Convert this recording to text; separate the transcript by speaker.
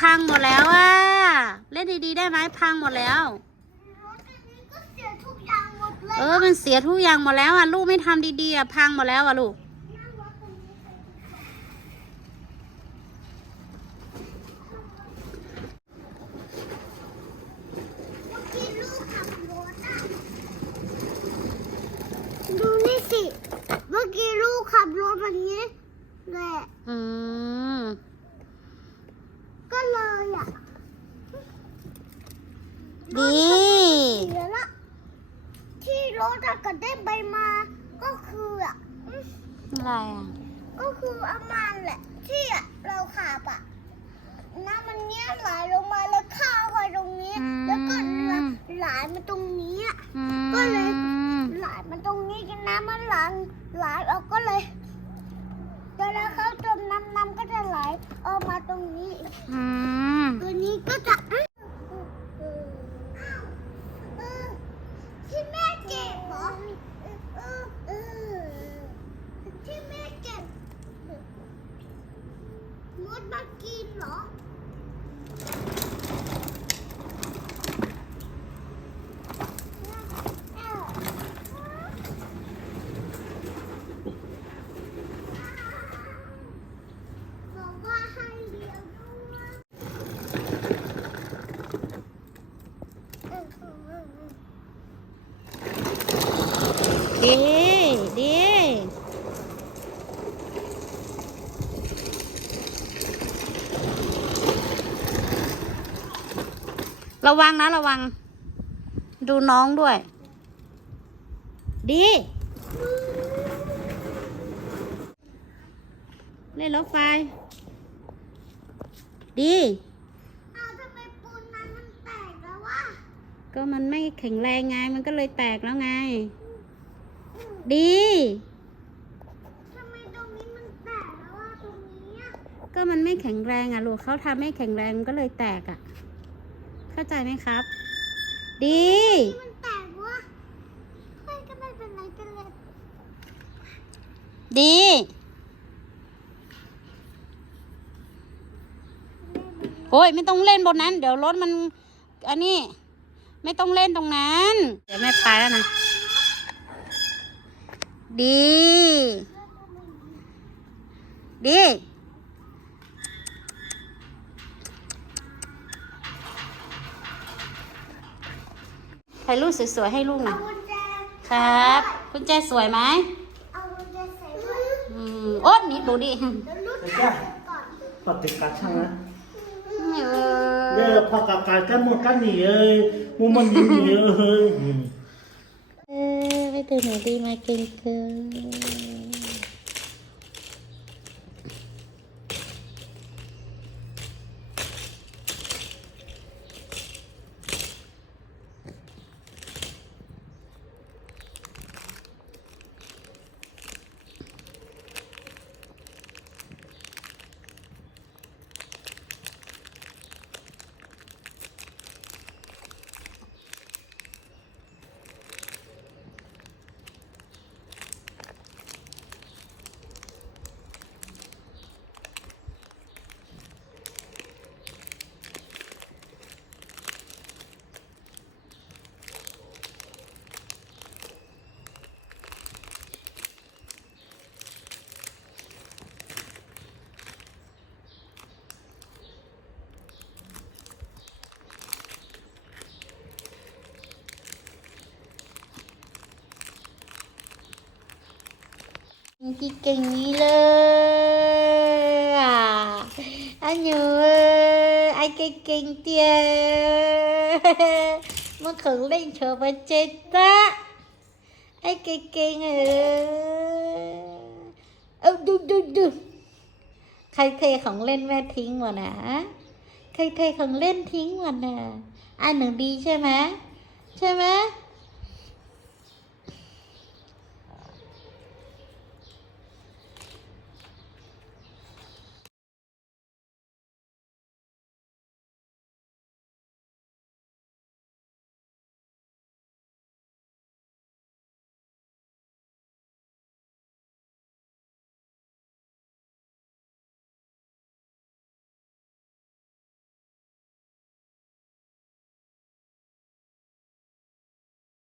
Speaker 1: พังหมดแล้วอะ เล่นดีๆได้ไหมพังหมดแล้ว
Speaker 2: รถคันนี้ก็เสียทุกอย่างหมดเลย
Speaker 1: เออ มันเสียทุกอย่างหมดแล้วอะ ลูกไม่ทำดีๆอะพังหมดแล้วอะลูก
Speaker 2: นั่งรถคันนี้ไปเมื่อกี้ลูกขับรถอะดูนี่สิ เมื่อกี้ลูกขับรถแบบนี้แหละ
Speaker 1: อืม
Speaker 2: ก็เลยอะ
Speaker 1: ดี
Speaker 2: เสียละที่ รถอะกระเด็นไปมา ก็คืออะ
Speaker 1: อะไรอะ
Speaker 2: ก็คืออามันแหละที่อะเราขับอะน้ำมันเนี้ยไหลลงมาแล้วเข้าไปตรงนี้
Speaker 1: อืม
Speaker 2: แล้วก็ไหลมาตรงนี้อะ
Speaker 1: อืม
Speaker 2: ก็เลย ไหลมาตรงนี้กันน้ำมันไหลไหลออกก็เลยเวลาเขาจมน้ำน้ำก็จะไหลออกมาตรงนี้
Speaker 1: อืม
Speaker 2: ตัวนี้ก็จะอ้าวเออที่แม่เก็บเหรอเออเออที่แม่เก็บมดมากินเหรอ บอกว่าให้เลี้ยงด้วย
Speaker 1: ดีดีระวังนะระวัง ดูน้องด้วย ดี เล่นรถไฟ ดี
Speaker 2: เอาทำไมปูนนั้นมันแตกแล้ววะ
Speaker 1: ก็มันไม่แข็งแรงไง มันก็เลยแตกแล้วไง ดี
Speaker 2: ทำไมตรงนี้มันแตกแล้ววะตรงนี้อะ
Speaker 1: ก็มันไม่แข็งแรงอะลูกเขาทำไม่แข็งแรงมันก็เลยแตกอะ เข้าใจไหมครับ ดี
Speaker 2: ที่มันแตกวะเฮ้ยก็ไม่เป็นไรกันเลย
Speaker 1: ดี โอ้ยไม่ต้องเล่นบนนั้น เดี๋ยวรถมัน อันนี้ ไม่ต้องเล่นตรงนั้น เดี๋ยวแม่ไปแล้วนะ ดี ดี ถ่ายรูปสวยๆให้ลูกหน่
Speaker 2: เอา
Speaker 1: อย
Speaker 2: กุญแจ
Speaker 1: ครับกุญแจสวยไหม
Speaker 2: เอากุญแจใส่ไว้
Speaker 1: อืมโอ๊ยนี่ดูดิ
Speaker 2: เดี๋ยวรุดถ่ายก่อน
Speaker 3: Patika sana.
Speaker 1: เออ
Speaker 3: Dia pakakal kan mo kan ni ơi. Mo man ni ni ơi.
Speaker 1: เอ อไปดูหน่อยดีมาเก่งเกิน ที่เก่งนี้เลยอะอันอยู่เอ้ยไอ้เก่งๆเตี้ยมันของเล่นโชว์มาเจตตะไอ้เก่งๆเ